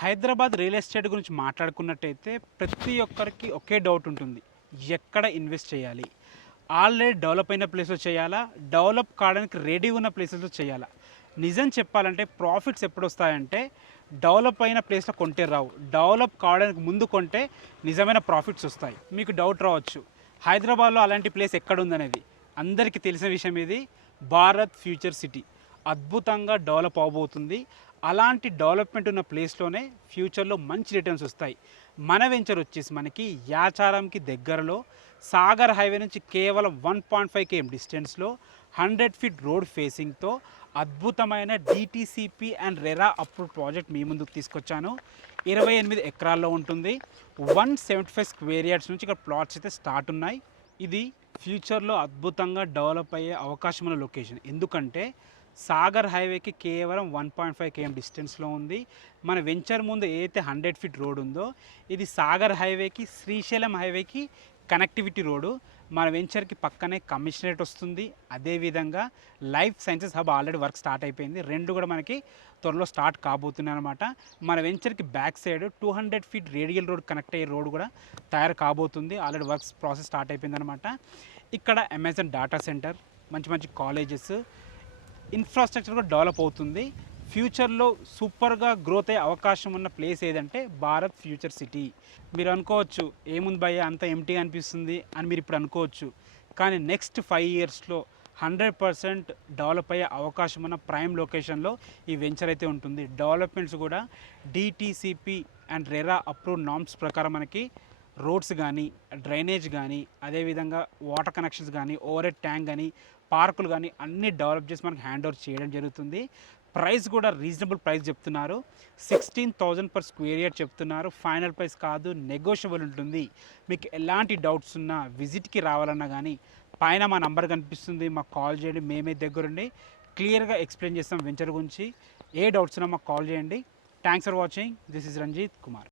Hyderabad real estate గురించి మాట్లాడుకున్నట్టయితే ప్రతి ఒక్కరికి ఒకే డౌట్ ఉంటుంది. ఎక్కడ ఇన్వెస్ట్ చేయాలి? ఆల్రెడీ డెవలప్ అయిన ప్లేస్‌లో చేయాలా? డెవలప్ కావడానికి రెడీ ఉన్న ప్లేసెస్‌లో చేయాలా? నిజం చెప్పాలంటే ప్రాఫిట్స్ ఎప్పుడొస్తాయంటే డెవలప్ అయిన ప్లేస్‌లో కొంటే రావు. డెవలప్ కావడానికి ముందు కొంటే నిజమైన ప్రాఫిట్స్ వస్తాయి. మీకు డౌట్ రావచ్చు. హైదరాబాద్‌లో అలాంటి ప్లేస్ ఎక్కడుందనేది. అందరికీ తెలిసిన విషయం ఇది. Bharat future city. అద్భుతంగా డెవలప్ అవ్వబోతుంది. అలాంటి డెవలప్మెంట్ ఉన్న ప్లేస్లోనే ఫ్యూచర్లో మంచి రిటర్న్స్ వస్తాయి. మన వెంచర్ వచ్చేసి మనకి యాచారంకి దగ్గరలో సాగర్ హైవే నుంచి కేవలం 1.5 km డిస్టెన్స్లో 100 ఫీట్ రోడ్ ఫేసింగ్తో అద్భుతమైన DTCP and RERA approve project మీ ముందుకు తీసుకొచ్చాను. 28 ఎకరాల్లో ఉంటుంది. 175 స్క్వేర్ యార్డ్స్ నుంచి ఇక్కడ ప్లాట్స్ అయితే స్టార్ట్ ఉన్నాయి. ఇది ఫ్యూచర్లో అద్భుతంగా డెవలప్ అయ్యే అవకాశం ఉన్న లొకేషన్. ఎందుకంటే సాగర్ హైవేకి కేవలం 1.5 km డిస్టెన్స్లో ఉంది. మన వెంచర్ ముందు ఏదైతే 100 ఫీట్ రోడ్ ఉందో ఇది సాగర్ హైవేకి శ్రీశైలం హైవేకి కనెక్టివిటీ రోడ్డు. మన వెంచర్కి పక్కనే కమిషనరేట్ వస్తుంది. అదేవిధంగా life sciences hub already work start అయిపోయింది. రెండు కూడా మనకి త్వరలో స్టార్ట్ కాబోతున్నాయి అనమాట. మన వెంచర్కి back side 200 feet radial road connect అయ్యే రోడ్ కూడా తయారు కాబోతుంది. ఆల్రెడీ వర్క్స్ ప్రాసెస్ స్టార్ట్ అయిపోయింది అనమాట. ఇక్కడ అమెజాన్ డేటా సెంటర్, మంచి మంచి కాలేజెస్, ఇన్ఫ్రాస్ట్రక్చర్ కూడా డెవలప్ అవుతుంది. ఫ్యూచర్లో సూపర్గా గ్రోత్ అయ్యే అవకాశం ఉన్న ప్లేస్ ఏదంటే భారత్ ఫ్యూచర్ సిటీ. మీరు అనుకోవచ్చు ఏముంది భయ్య అంత ఎంటీగా అనిపిస్తుంది అని మీరు ఇప్పుడు అనుకోవచ్చు. కానీ నెక్స్ట్ 5 ఇయర్స్లో 100% డెవలప్ అయ్యే అవకాశం ఉన్న ప్రైమ్ లొకేషన్లో ఈ వెంచర్ అయితే ఉంటుంది. డెవలప్మెంట్స్ కూడా DTCP and RERA approved norms ప్రకారం మనకి రోడ్స్ కానీ, డ్రైనేజ్ కానీ, అదేవిధంగా వాటర్ కనెక్షన్స్ కానీ, ఓవర్ హెడ్ ట్యాంక్ కానీ, పార్కులు కానీ అన్నీ డెవలప్ చేసి మనకి హ్యాండ్ ఓవర్ చేయడం జరుగుతుంది. ప్రైస్ కూడా రీజనబుల్ ప్రైస్ చెప్తున్నారు. 16,000 పర్ స్క్వేర్ యార్డ్ చెప్తున్నారు. ఫైనల్ ప్రైస్ కాదు, నెగోషియబుల్ ఉంటుంది. మీకు ఎలాంటి డౌట్స్ ఉన్నా విజిట్కి రావాలన్నా కానీ పైన మా నంబర్ కనిపిస్తుంది, మాకు కాల్ చేయండి. మేమే దగ్గరుండి క్లియర్గా ఎక్స్ప్లెయిన్ చేస్తాం వెంచర్ గురించి. ఏ డౌట్స్ ఉన్నా మాకు కాల్ చేయండి. Thanks for watching. This is Ranjit Kumar.